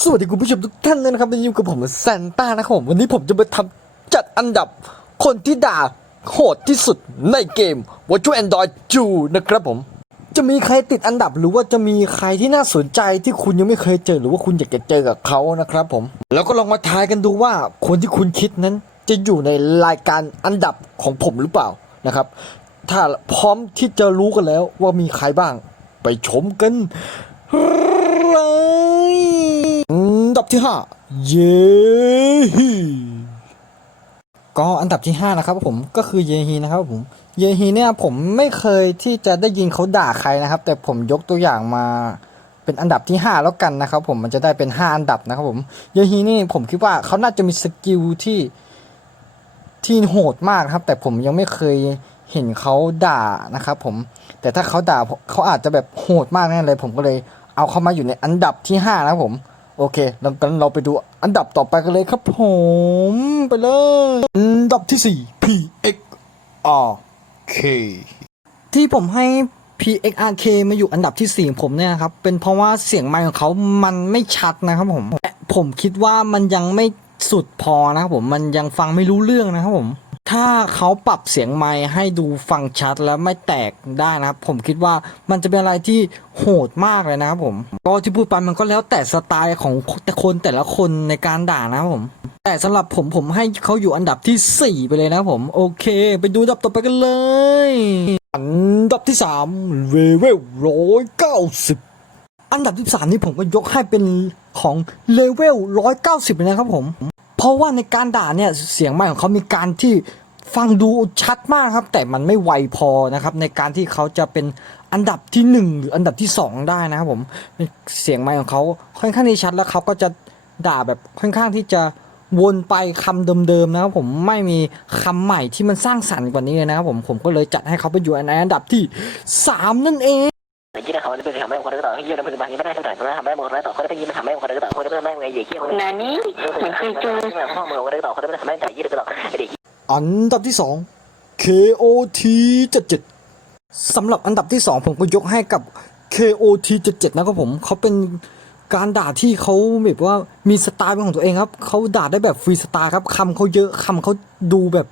สวัสดีคุณผู้ชมทุกท่านนะครับวันนี้อยู่กับผมแซนต้านะครับผมวันนี้ผมจะมาทำจัดอันดับคนที่ด่าโหดที่สุดในเกม Virtual Android 2นะครับผม จะมีใครติดอันดับหรือว่าจะมีใครที่น่าสนใจที่คุณยังไม่เคยเจอหรือว่าคุณอยากจะเจอกับเขานะครับผม แล้วก็ลองมาทายกันดูว่าคนที่คุณคิดนั้นจะอยู่ในรายการอันดับของผมหรือเปล่านะครับ ถ้าพร้อมที่จะรู้กันแล้วว่ามีใครบ้าง ไปชมกัน ที่ห้าเยฮีก็อันดับที่ห้านะครับผมก็คือเยฮีนะครับผมเยฮีเนี่ยผมไม่เคยที่จะได้ยินเขาด่าใครนะครับ แต่ผมยกตัวอย่างมาเป็นอันดับที่ห้าแล้วกันนะครับ ผมมันจะได้เป็นห้าอันดับนะครับผมเยฮีนี่ผมคิดว่าเขาน่าจะมีสกิลที่ที่โหดมากครับ แต่ผมยังไม่เคยเห็นเขาด่านะครับผมแต่ถ้าเขาด่าเขาอาจจะแบบโหดมากแน่เลย ผมก็เลยเอาเขามาอยู่ในอันดับที่ห้านะครับผม โอเคเราตอนนเราไปดูอันดับต่อไปกันเลยครับผมไปเลย อันดับที่สี่ P X R K ที่ผมให้ PXRK มาอยู่อันดับที่สี่ของผมเนี่ยนะครับ เป็นเพราะว่าเสียงไมค์ของเขามันไม่ชัดนะครับผมและผมคิดว่ามันยังไม่สุดพอนะครับผม มันยังฟังไม่รู้เรื่องนะครับผม ถ้าเขาปรับเสียงไมค์ให้ดูฟังชัดและไม่แตกได้นะครับ ผมคิดว่ามันจะเป็นอะไรที่โหดมากเลยนะครับผมก็ที่พูดไปมันก็แล้วแต่สไตล์ของแต่คนแต่ละคนในการด่านะครับผม แต่สำหรับผมผมให้เขาอยู่อันดับที่ 4 ไปเลยนะครับผม โอเค ไปดูอันดับต่อไปกันเลย อันดับที่3เลเวลร้อยเก้าสิบอันดับที่3นี่ผมก็ยกให้เป็นของเลเวลร้อยเก้าสิบเลยนะครับผม เพราะว่าในการด่าเนี่ย เสียงไมค์ของเขามีการที่ ฟังดูชัดมากครับ แต่มันไม่ไวพอนะครับในการที่เขาจะเป็นอันดับที่หนึ่งหรืออันดับที่สองได้นะครับผมเสียงไมค์ของเขาค่อนข้างที่ชัดแล้วเขาก็จะด่าแบบค่อนข้างที่จะวนไปคำเดิมๆนะครับผมไม่มีคำใหม่ที่มันสร้างสรรค์กว่านี้เลยนะครับผมผมก็เลยจัดให้เขาไปอยู่ในอันดับที่สามนั่นเองยี่นะครับมันเป็นทำให้คนต่อให้ยืนในปัจจุบันนี้ไม่ได้เท่าไหร่เพราทำให้คนต่อคนได้ยินทำให้คนต่อคนได้ไม่ไงยี่เขี้ยวนานี้เหมือนเคยเจอข้ อมือคนได้ต่อคนได้ทำให้แต่ยี่ตลอดเด็กอันดับที่ 2 KOT 77สำหรับอันดับที่ 2 ผมก็ยกให้กับ KOT 77นะครับผมเขาเป็นการด่าที่เขาแบบว่ามีสไตล์เป็นของตัวเองครับเขาด่าได้แบบฟรีสไตล์ครับคำเขาเยอะคำเขาดูแบบ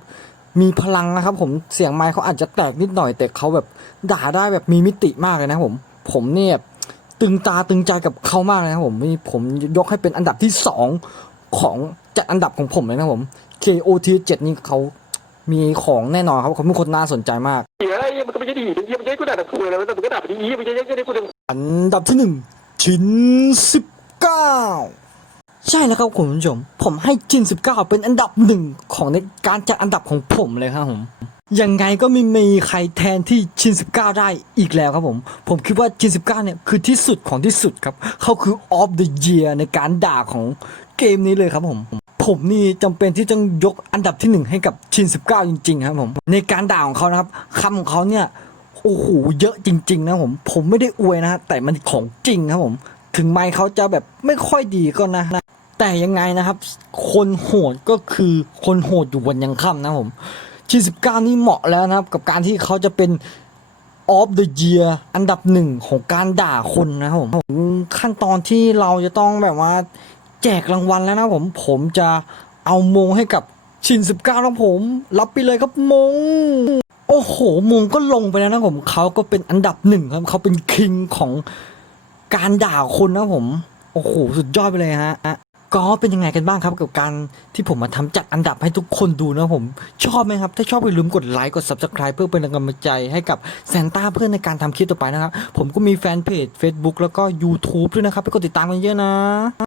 มีพลังนะครับ ผมเสียงไมค์เขาอาจจะแตกนิดหน่อย แต่เขาแบบด่าได้แบบมีมิติมากเลยนะผม ผมเนี่ยตึงตาตึงใจกับเขามากเลยนะครับผมนี่ผมยกให้เป็นอันดับที่สองของจัดอันดับของผมเลยนะผม KOT 7นี่เขามีของแน่นอนครับเขาเป็นคนน่าสนใจมากเดี๋ยวไอ้เหี้ยมันก็ไม่ใช่ดีเหี้ยมันใช่กูด่าแต่คุยแล้วแต่มึงก็ด่าไปดีมันใช่ใช่กูด่าอันดับที่หนึ่งชินสิบเก้าใช่แล้วครับคุณผู้ชม ผมให้จินสิบเก้าเป็นอันดับหนึ่งของในการจัดอันดับของผมเลยครับผม ยังไงก็ไม่มีใครแทนที่ชินสิบเก้าได้อีกแล้วครับผม ผมคิดว่าชินสิบเก้าเนี่ยคือที่สุดของที่สุดครับ เขาคือ of the year ในการด่าของเกมนี้เลยครับผม ผมนี่จำเป็นที่ต้องยกอันดับที่หนึ่งให้กับชินสิบเก้าจริง ๆ ครับผม ในการด่าของเขานะครับคำของเขาเนี่ยโอ้โหเยอะจริง ๆ นะผม ผมไม่ได้อวยนะแต่มันของจริงครับผม ถึงไมค์เขาจะแบบไม่ค่อยดีก็นะนะแต่ยังไงนะครับ คนโหดก็คือคนโหดอยู่บนยังค่ำนะผมชีสิบเก้านี่เหมาะแล้วนะครับ กับการที่เขาจะเป็น of the year อันดับหนึ่งของการด่าคนนะครับผมขั้นตอนที่เราจะต้องแบบว่า แจกรางวัลแล้วนะผม ผมจะเอามงให้กับชินสิบเก้าแล้วผม รับไปเลยครับมง โอ้โห มงก็ลงไปแล้วนะผม เขาก็เป็นอันดับหนึ่งครับ เขาเป็นคิงของการด่าคนนะผม โอ้โห สุดยอดไปเลยฮะก็เป็นยังไงกันบ้างครับกับการที่ผมมาทำจัดอันดับให้ทุกคนดูนะผม ชอบไหมครับ ถ้าชอบอย่าลืมกดไลค์กด subscribe เพื่อเป็นกำลังใจให้กับแซนต้าเพื่อนในการทำคลิปต่อไปนะครับ ผมก็มีแฟนเพจ Facebook แล้วก็ YouTube ด้วยนะครับ ไปกดติดตามกันเยอะนะ